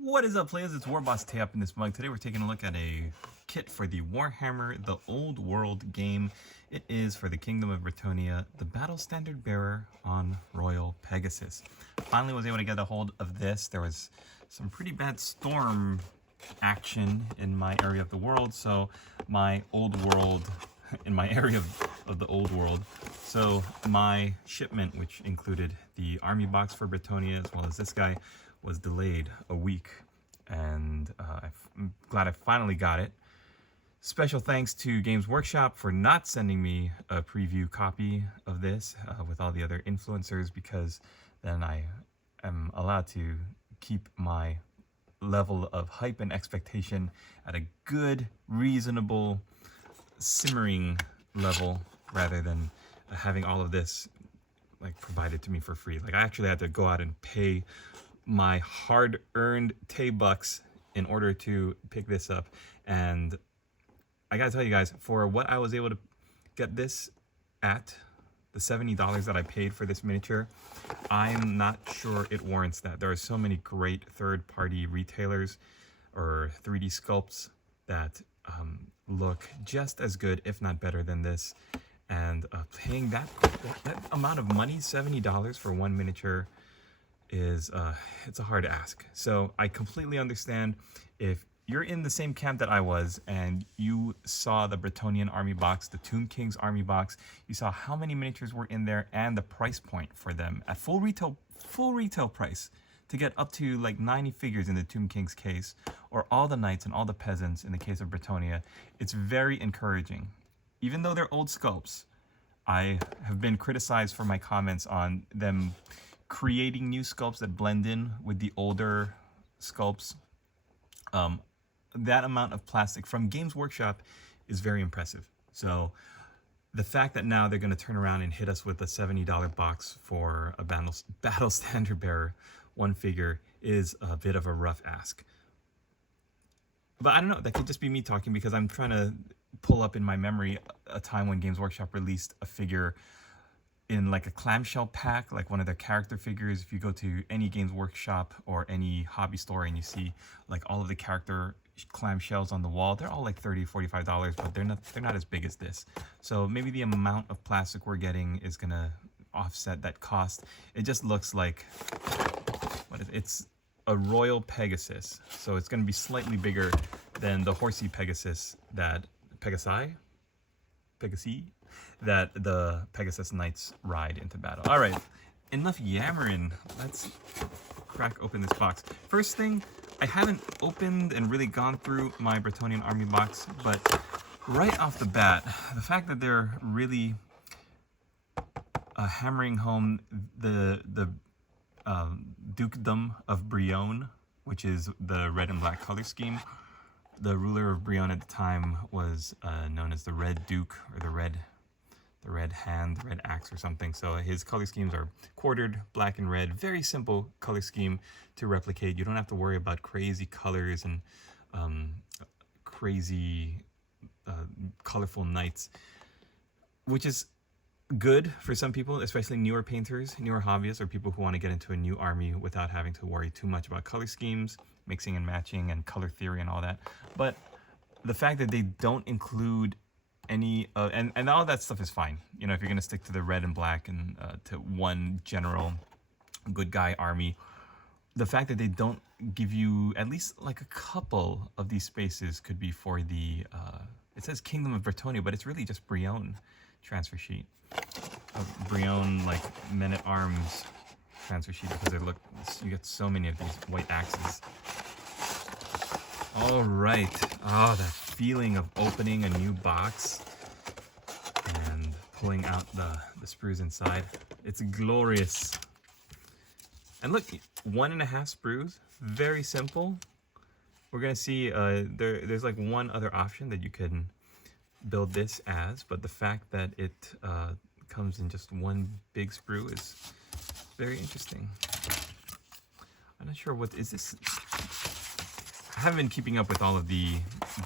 What is up, players? It's Warboss Tay up in this mug. Today we're taking a look at a kit for the Warhammer, the Old World game. It is for the Kingdom of Bretonnia, the Battle Standard Bearer on Royal Pegasus. Finally was able to get a hold of this. There was some pretty bad storm action in my area of the world, so my old world, in my area of the old world, so my shipment, which included the army box for Bretonnia as well as this guy, was delayed a week, and I'm glad I finally got it. Special thanks to Games Workshop for not sending me a preview copy of this with all the other influencers, because then I am allowed to keep my level of hype and expectation at a good, reasonable, simmering level, rather than having all of this like provided to me for free. Like, I actually had to go out and pay my hard-earned Tay-bucks in order to pick this up, and I gotta tell you guys, for what I was able to get this at, the $70 that I paid for this miniature, I'm not sure it warrants that. There are so many great third-party retailers or 3D sculpts that look just as good, if not better, than this, and paying that amount of money, $70 for one miniature, is it's a hard ask. So I completely understand if you're in the same camp that I was and you saw the Bretonnian army box, the Tomb King's army box, you saw how many miniatures were in there and the price point for them at full retail price, to get up to like 90 figures in the Tomb King's case, or all the knights and all the peasants in the case of Bretonnia. It's very encouraging. Even though they're old sculpts, I have been criticized for my comments on them creating new sculpts that blend in with the older sculpts. That amount of plastic from Games Workshop is very impressive. So the fact that now they're going to turn around and hit us with a $70 box for a battle standard bearer, one figure, is a bit of a rough ask. But I don't know, that could just be me talking, because I'm trying to pull up in my memory a time when Games Workshop released a figure in like a clamshell pack, like one of their character figures. If you go to any Games Workshop or any hobby store and you see like all of the character clamshells on the wall, they're all like $30, $45, but they're not as big as this. So maybe the amount of plastic we're getting is gonna offset that cost. It just looks like, it's a Royal Pegasus, so it's gonna be slightly bigger than the horsey Pegasus that Pegasi that the Pegasus Knights ride into battle. All right, enough yammering. Let's crack open this box. First thing, I haven't opened and really gone through my Bretonnian army box, but right off the bat, the fact that they're really hammering home the Dukedom of Bretonnia, which is the red and black color scheme. The ruler of Bretonnia at the time was known as the Red Duke, or the Red Hand, Red Axe or something. So his color schemes are quartered, black and red. Very simple color scheme to replicate. You don't have to worry about crazy colors and crazy colorful knights, which is good for some people, especially newer painters, newer hobbyists, or people who want to get into a new army without having to worry too much about color schemes, mixing and matching, and color theory and all that. But the fact that they don't include any and all that stuff is fine, you know, if you're going to stick to the red and black and to one general good guy army. The fact that they don't give you at least like a couple of these spaces could be for the it says Kingdom of Bretonnia, but it's really just Bretonnia transfer sheet, Bretonnia like men-at-arms transfer sheet, because you get so many of these white axes. All right, that feeling of opening a new box and pulling out the sprues inside. It's glorious. And look, 1.5 sprues, very simple. We're gonna see there's like one other option that you can build this as, but the fact that it comes in just one big sprue is very interesting. I'm not sure what is this. I haven't been keeping up with all of the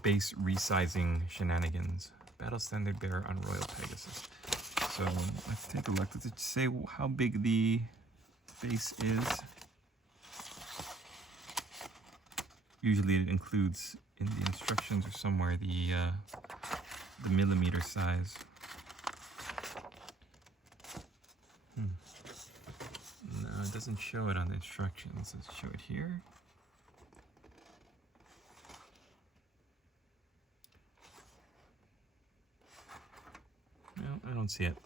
base resizing shenanigans. Battle Standard Bearer on Royal Pegasus. So let's take a look. Does it say how big the base is? Usually it includes in the instructions or somewhere the millimeter size. No, it doesn't show it on the instructions. Let's show it here. No, I don't see it.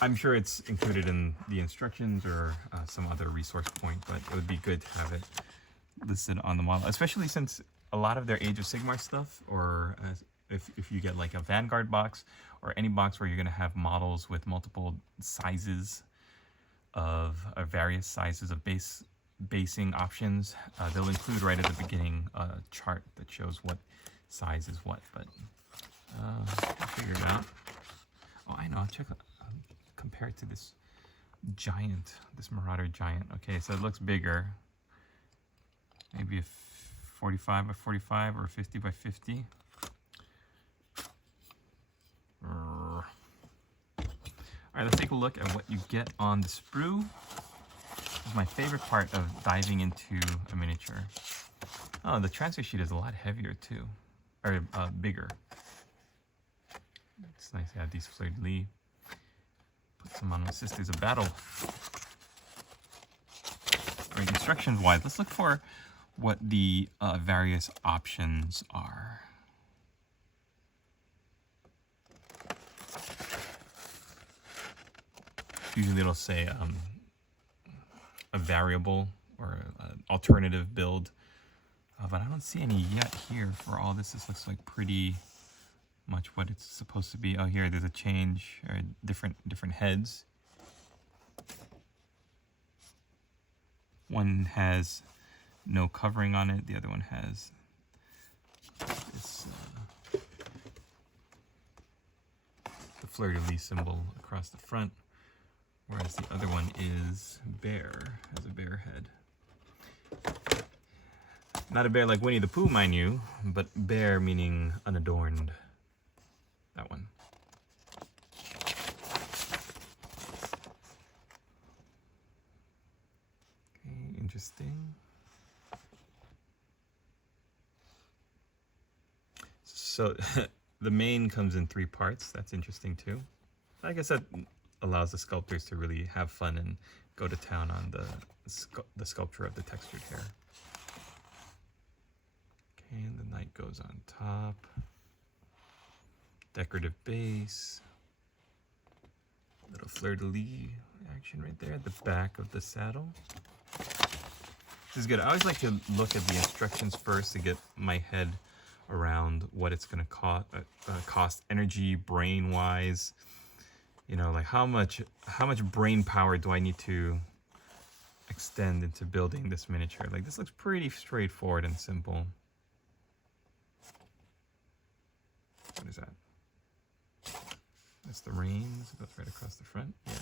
I'm sure it's included in the instructions or some other resource point, but it would be good to have it listed on the model, especially since a lot of their Age of Sigmar stuff, or if you get like a Vanguard box or any box where you're going to have models with multiple sizes of various sizes of basing options, they'll include right at the beginning a chart that shows what size is what, but I'll figure it out. Oh, I know, I'll check compare it to this giant, this Marauder giant. Okay, so it looks bigger. Maybe a 45 by 45 or 50 by 50. All right, let's take a look at what you get on the sprue. This is my favorite part of diving into a miniature. Oh, the transfer sheet is a lot heavier too, or bigger. It's nice to have these fleur-de-lis. Put some on my Sisters of Battle. All right, instructions-wise, let's look for what the various options are. Usually it'll say a variable or an alternative build, but I don't see any yet here for all this. This looks like pretty much what it's supposed to be. Oh, here, there's a change, or different heads. One has no covering on it. The other one has this the fleur-de-lis symbol across the front, whereas the other one is bear, has a bear head. Not a bear like Winnie the Pooh, mind you, but bear meaning unadorned. That one. Okay, interesting. So the main comes in 3 parts. That's interesting too. I guess that allows the sculptors to really have fun and go to town on the sculpture of the textured hair. Okay, and the knight goes on top. Decorative base. Little fleur-de-lis action right there at the back of the saddle. This is good. I always like to look at the instructions first to get my head around what it's going to cost energy, brain-wise. You know, like how much brain power do I need to extend into building this miniature? Like, this looks pretty straightforward and simple. What is that? That's the reins. It goes right across the front. Yeah.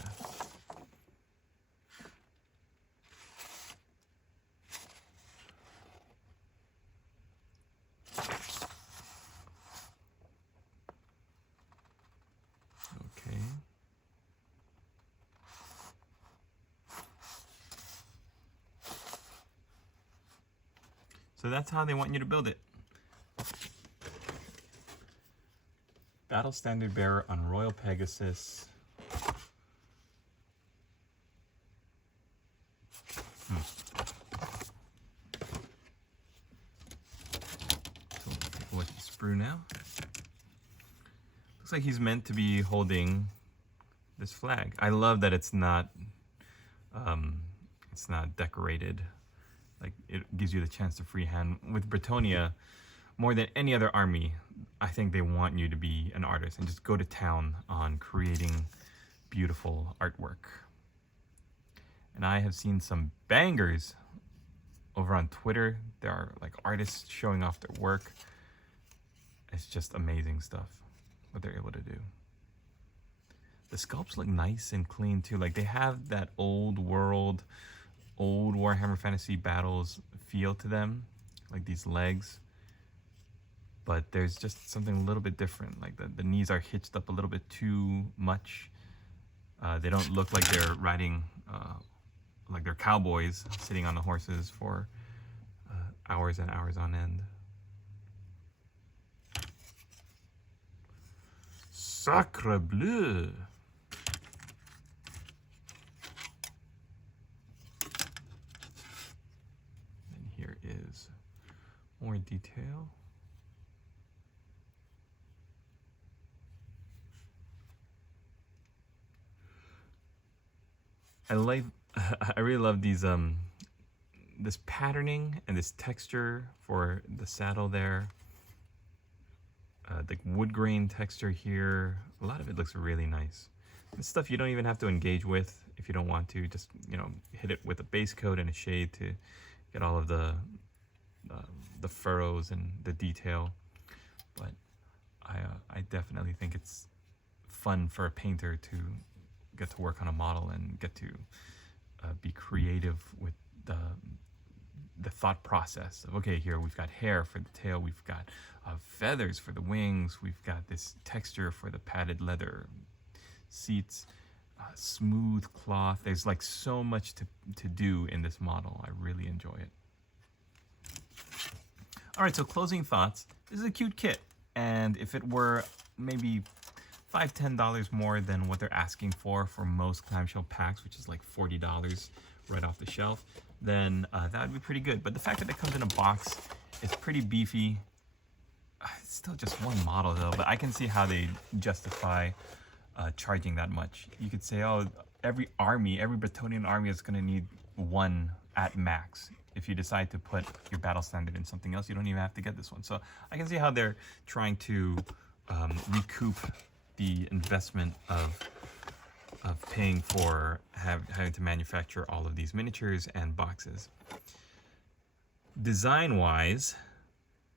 Okay. So that's how they want you to build it. Battle Standard Bearer on Royal Pegasus. So we'll take a look at the sprue now. Looks like he's meant to be holding this flag. I love that it's not decorated. Like, it gives you the chance to freehand. With Bretonnia, more than any other army, I think they want you to be an artist and just go to town on creating beautiful artwork. And I have seen some bangers over on Twitter. There are like artists showing off their work. It's just amazing stuff, what they're able to do. The sculpts look nice and clean too. Like, they have that old world, old Warhammer Fantasy Battles feel to them, like these legs. But there's just something a little bit different. Like the knees are hitched up a little bit too much. They don't look like they're riding, like they're cowboys sitting on the horses for hours and hours on end. Sacre bleu! And here is more detail. I really love these this patterning and this texture for the saddle there. The wood grain texture here, a lot of it looks really nice. This stuff you don't even have to engage with if you don't want to. Just, you know, hit it with a base coat and a shade to get all of the furrows and the detail. But I definitely think it's fun for a painter to get to work on a model and get to be creative with the thought process of, okay, here we've got hair for the tail, we've got feathers for the wings, we've got this texture for the padded leather seats, smooth cloth. There's like so much to do in this model. I really enjoy it. All right, so closing thoughts. This is a cute kit, and if it were maybe $5–10 more than what they're asking for most clamshell packs, which is like $40 right off the shelf, then that would be pretty good. But the fact that it comes in a box is pretty beefy. It's still just one model though, but I can see how they justify charging that much. You could say, oh, every Bretonnian army is going to need one at max. If you decide to put your battle standard in something else, you don't even have to get this one. So I can see how they're trying to recoup the investment of paying for having to manufacture all of these miniatures and boxes. Design-wise,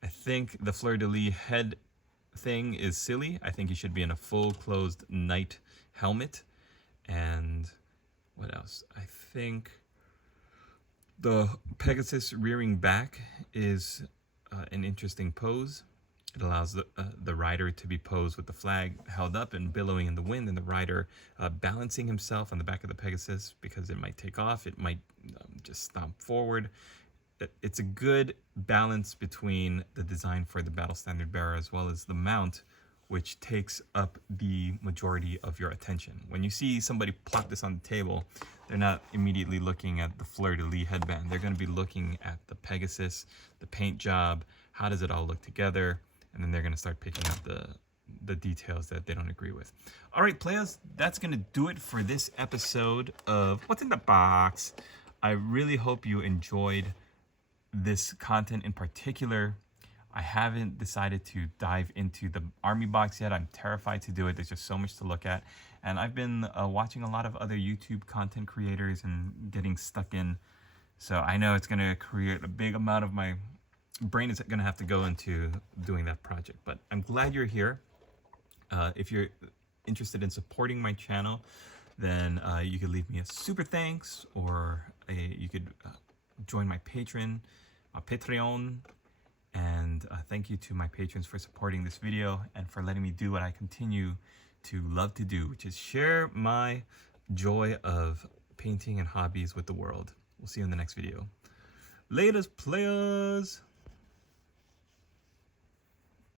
I think the fleur-de-lis head thing is silly. I think he should be in a full closed knight helmet. And what else? I think the Pegasus rearing back is an interesting pose. It allows the rider to be posed with the flag held up and billowing in the wind, and the rider balancing himself on the back of the Pegasus, because it might take off, it might just stomp forward. It's a good balance between the design for the battle standard bearer as well as the mount, which takes up the majority of your attention. When you see somebody plop this on the table, they're not immediately looking at the fleur-de-lis headband. They're going to be looking at the Pegasus, the paint job, how does it all look together, and then they're going to start picking up the details that they don't agree with. All right, players, that's going to do it for this episode of What's in the Box. I really hope you enjoyed this content in particular. I haven't decided to dive into the army box yet. I'm terrified to do it. There's just so much to look at. And I've been watching a lot of other YouTube content creators and getting stuck in. So I know it's going to create a big amount of my brain is going to have to go into doing that project. But I'm glad you're here. If you're interested in supporting my channel, then you could leave me a super thanks, or you could join my Patreon. And thank you to my patrons for supporting this video and for letting me do what I continue to love to do, which is share my joy of painting and hobbies with the world. We'll see you in the next video. Latest, players!